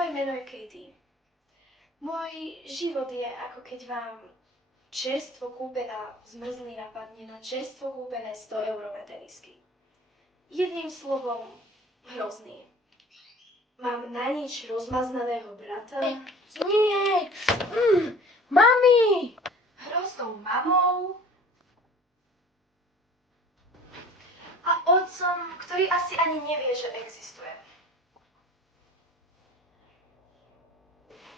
Moje meno je Katie. Môj život je ako keď vám čerstvo kúpená zmrzlina padne na čerstvo kúpené 100-eurové tenisky. Jedným slovom, hrozný. Mám na nič rozmaznaného brata. Nie! Mami! Hroznou mamou. A otcom, ktorý asi ani nevie, že existuje.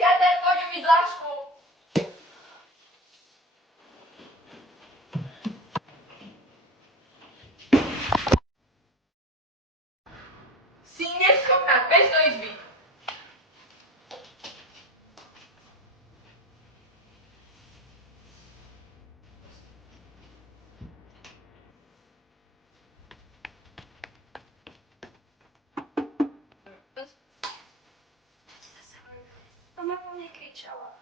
Kater, poď mi zlášku! Si neschopná, bež do izby! A mama nekričala.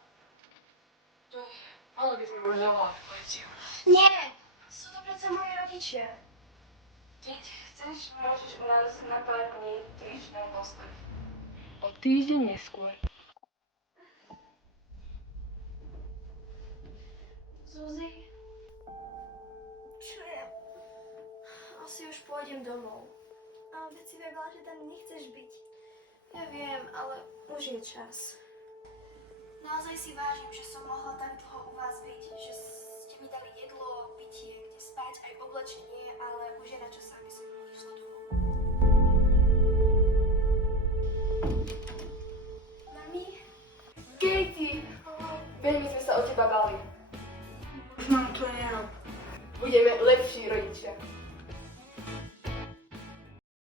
Ale by sme boli zavolať políciu. Nie, sú to predsa moji rodičia. Keď chceš, môžeš u nás na pár dní týždeň ostať. O týždeň neskôr. Zuzi? Čo je? Asi už pôjdem domov. Ale veď si vravela, že tam nechceš byť. Ja viem, ale už je čas. Naozaj si vážim, že som mohla tak dlho u vás byť, že ste mi dali jedlo, pitie, kde spať, aj oblečenie, ale už je na čase, aby som išla domov.